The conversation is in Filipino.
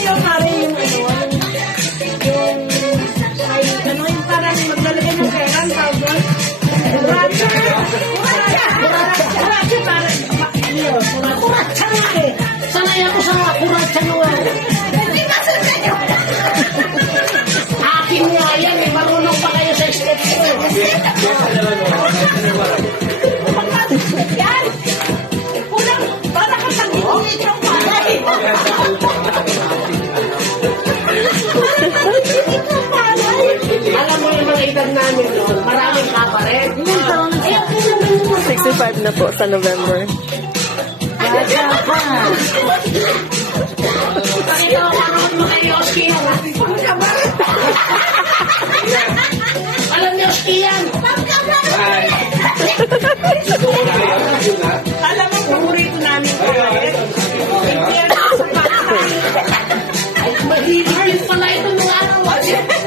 sa'yo, pare, yung yung parang maglalagay ng pera, tawag doon. Kuratsa, parang, kuratsa nga eh. Sanay ako sa kuratsa nga. Hindi ba sa kayo? Akin nga yan, eh. Marunong pa kayo sa steps ko. Yan! Unang, para ka sa gitnit ng palay. Alam mo yung mga edad namin, no? Maraming kaparet. 65 na po sa November. Bata pa. Pakita ko naman mga Yoski yan. Alam niyo, Yoski yan. Alam mo, paborito namin kaparet. Hindi yan sa palay. Ay, mahilig yun pala itong mga araw.